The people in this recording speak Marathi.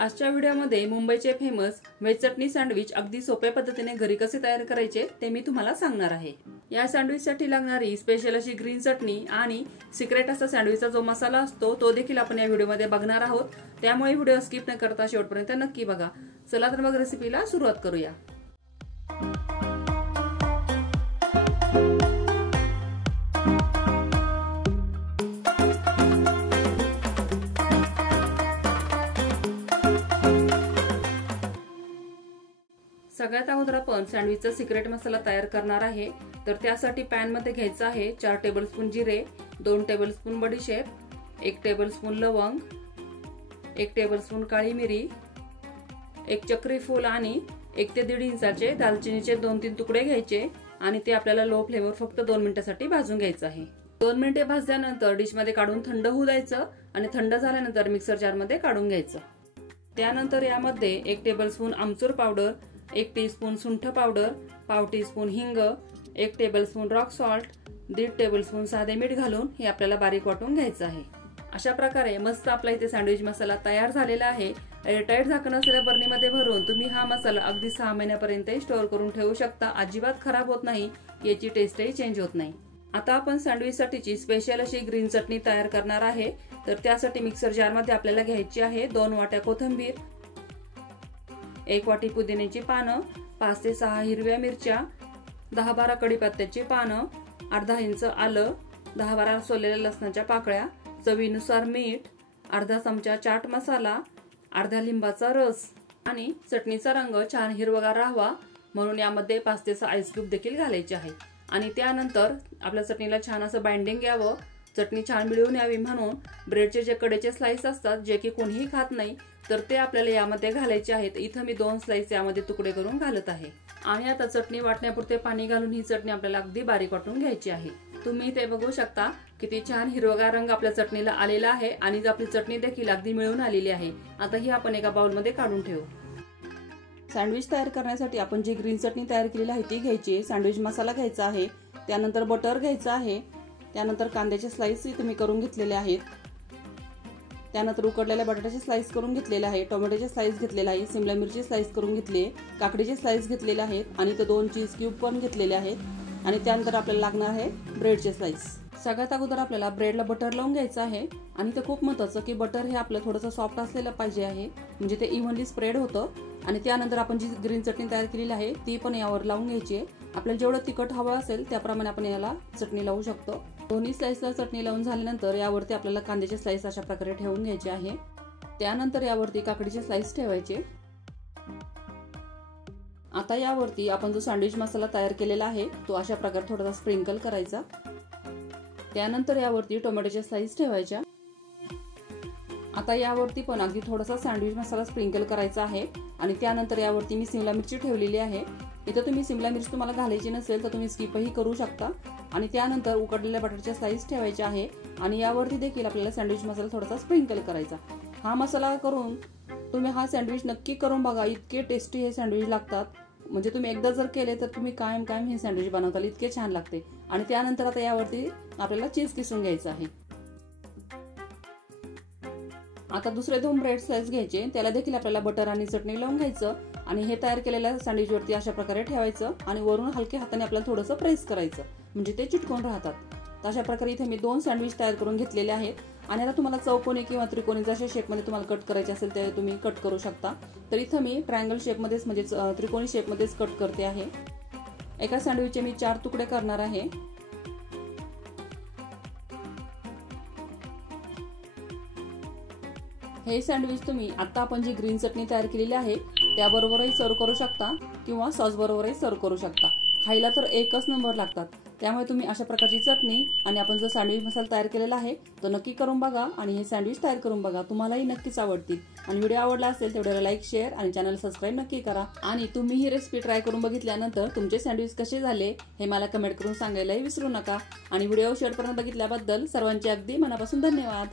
आजच्या व्हिडिओमध्ये मुंबईचे फेमस व्हेज चटणी सँडविच अगदी सोप्या पद्धतीने घरी कसे तयार करायचे ते मी तुम्हाला सांगणार आहे। या सँडविचसाठी लागणारी स्पेशल अशी ग्रीन चटणी आणि सिक्रेट असा सँडविचचा जो मसाला असतो तो देखील आपण या व्हिडिओमध्ये बघणार आहोत, त्यामुळे व्हिडिओ स्किप न करता शेवटपर्यंत नक्की बघा। चला तर मग रेसिपीला सुरुवात करूया। सगळ्यात अगोदर आपण सँडविचचा सिक्रेट मसाला तयार करणार आहे। तर त्यासाठी पॅन मध्ये घ्यायचा आहे 4 टेबलस्पून जिरे, 2 टेबलस्पून बडीशेप, 1 टेबलस्पून लवंग, 1 टेबलस्पून काळी मिरी, 1 चक्री फूल आणि 1 ते 1.5 इंचाचे दालचिनीचे 2-3 तुकडे घ्यायचे आणि ते आपल्याला लो फ्लेमवर फक्त 2 मिनिटांसाठी भाजून घ्यायचं आहे। 2 मिनिटे भाजल्यानंतर डिश मध्ये काढून थंड होऊ द्यायचं आणि थंड झाल्यानंतर मिक्सर जार मध्ये काढून घ्यायचं। त्यानंतर यामध्ये 1 टेबलस्पून आमचूर पावडर, 1 टीस्पून सुंठ पावडर, पाव टीस्पून हिंग, 1 टेबलस्पून रॉक सॉल्ट, 1.5 टेबलस्पून साधे मीठ घालून हे आपल्याला बारीक वाटून घ्यायचं आहे। अशा प्रकारे मस्त आपला इथे सँडविच मसाला तयार झालेला आहे। एअरटाईट झाकण असलेल्या बरणीमध्ये भरून तुम्ही हा मसाला अगदी 6 महिन्यापर्यंत स्टोअर करून ठेवू शकता। अजिबात खराब होत नाही, याची टेस्टही चेंज होत नाही। आता आपण सँडविच साठीची स्पेशल अशी ग्रीन चटणी तयार करणार आहे। तर त्यासाठी मिक्सर जार मध्ये आपल्याला घ्यायची आहे 2 वाट्या कोथिंबीर, 1 वाटी पुदिन्याची पानं, 5 ते 6 हिरव्या मिरच्या, 10-12 कढीपत्त्याची पानं, अर्धा इंच आलं, 10-12 सोललेल्या लसणाच्या पाकळ्या, चवीनुसार मीठ, अर्धा चमचा चाट मसाला, अर्धा लिंबाचा रस आणि चटणीचा रंग छान हिरवागार राहावा म्हणून यामध्ये 5 ते 6 आईस क्यूब देखील घालायचे आहे। आणि त्यानंतर आपल्या चटणीला छान असं बाइंडिंग यावं, चटणी छान मिळून यावी म्हणून ब्रेडचे जे कडेचे स्लाइस असतात जे की कोणीही खात नाही तर ते आपल्याला यामध्ये घालायचे आहेत। इथं मी 2 स्लाइस यामध्ये तुकडे करून घालत आहे आणि आता चटणी वाटण्यापुरते पाणी घालून ही चटणी आपल्याला अगदी बारीक वाटून घ्यायची आहे। तुम्ही ते बघू शकता किती छान हिरवागार रंग आपल्या चटणीला आलेला आहे आणि आपली चटणी देखील अगदी मिळून आलेली आहे। आता ही आपण एका बाउल मध्ये काढून ठेवू। सँडविच तयार करण्यासाठी आपण जी ग्रीन चटणी तयार केलेली आहे ती घ्यायची, सँडविच मसाला घ्यायचा आहे, त्यानंतर बटर घ्यायचा आहे, त्यानंतर कांद्याचे स्लाइस तुम्ही करून घेतलेले आहेत, त्यानंतर उकडलेल्या बटाट्याचे स्लाइस करून घेतलेले आहे, टोमॅटोचे स्लाइस घेतलेले आहे, शिमला मिरची स्लाइस करून घेतली आहे, काकडीचे स्लाइस घेतलेले आहेत आणि ते 2 चीज क्यूब पण घेतलेले आहेत आणि त्यानंतर आपल्याला लागणार आहे ब्रेडचे स्लाइस। सगळ्यात अगोदर आपल्याला ब्रेडला बटर लावून घ्यायचं आहे आणि ते खूप महत्त्वाचं की बटर हे आपलं थोडंसं सॉफ्ट असलेलं पाहिजे आहे म्हणजे ते इव्हनली स्प्रेड होतं। आणि त्यानंतर आपण जी ग्रीन चटणी तयार केलेली आहे ती पण यावर लावून घ्यायची आहे। आपल्याला जेवढं तिखट हवं असेल त्याप्रमाणे आपण याला चटणी लावू शकतो। दोन्ही स्लाइसला चटणी लावून झाल्यानंतर यावरती आपल्याला कांद्याचे स्लाइस अशा प्रकारे ठेवून घ्यायचे आहे, त्यानंतर यावरती काकडीचे स्लाइस ठेवायचे। आता यावरती आपण जो सँडविच मसाला तयार केलेला आहे तो अशा प्रकारे थोडासा स्प्रिंकल करायचा, त्यानंतर यावरती टोमॅटोचे स्लाइस ठेवायच्या। आता यावरती पण अगदी थोडासा सँडविच मसाला स्प्रिंकल करायचा आहे आणि त्यानंतर यावरती मी शिमला मिरची ठेवलेली आहे। इथं तुम्ही शिमला मिरची तुम्हाला घालायची नसेल तर तुम्ही स्किपही करू शकता। आणि त्यानंतर उकडलेल्या बटाट्याच्या स्लाइस ठेवायच्या आहे आणि यावरती देखील आपल्याला सँडविच मसाला थोडासा स्प्रिंकल करायचा। हा मसाला करून तुम्ही हा सँडविच नक्की करून बघा, इतके टेस्टी हे सँडविच लागतात। म्हणजे तुम्ही एकदा जर केले तर तुम्ही कायम हे सँडविच बनवताल, इतके छान लागते। आणि त्यानंतर आता यावरती आपल्याला चीज किसून घ्यायचं आहे। आता दुसरे 2 ब्रेड स्लाइस घ्यायचे, त्याला देखील आपल्याला बटर आणि चटणी लावून घ्यायचं आणि हे तयार केलेल्या सँडविच वरती अशा प्रकारे ठेवायचं आणि वरून हलक्या हाताने आपल्याला थोडंसं प्रेस करायचं म्हणजे ते चिटकून राहतात। तर अशा प्रकारे इथे मी 2 सँडविच तयार करून घेतलेले आहेत आणि आता तुम्हाला चौकोनी किंवा त्रिकोणी जशा शेपमध्ये तुम्हाला कट करायचे असेल ते तुम्ही कट करू शकता। तर इथं मी ट्रायंगल शेपमध्येच म्हणजे त्रिकोणी शेपमध्येच कट करते आहे। एका सँडविचचे मी 4 तुकडे करणार आहे। हे सँडविच तुम्ही आता आपण जी ग्रीन चटणी तयार केलेली आहे त्याबरोबरही सर्व करू शकता किंवा सॉस बरोबरही सर्व करू शकता। खायला तर एकच नंबर लागतात। त्यामुळे तुम्ही अशा प्रकारची चटणी आणि आपण जो सँडविच मसाला तयार केलेला आहे तो नक्की करून बघा आणि हे सँडविच तयार करून बघा, तुम्हालाही नक्कीच आवडतील। आणि व्हिडिओ आवडला असेल तेवढ्याला लाईक, शेअर आणि चॅनल सबस्क्राईब नक्की करा। आणि तुम्ही ही रेसिपी ट्राय करून बघितल्यानंतर तुमचे सँडविच कसे झाले हे मला कमेंट करून सांगायलाही विसरू नका। आणि व्हिडिओ शेवटपर्यंत बघितल्याबद्दल सर्वांचे अगदी मनापासून धन्यवाद।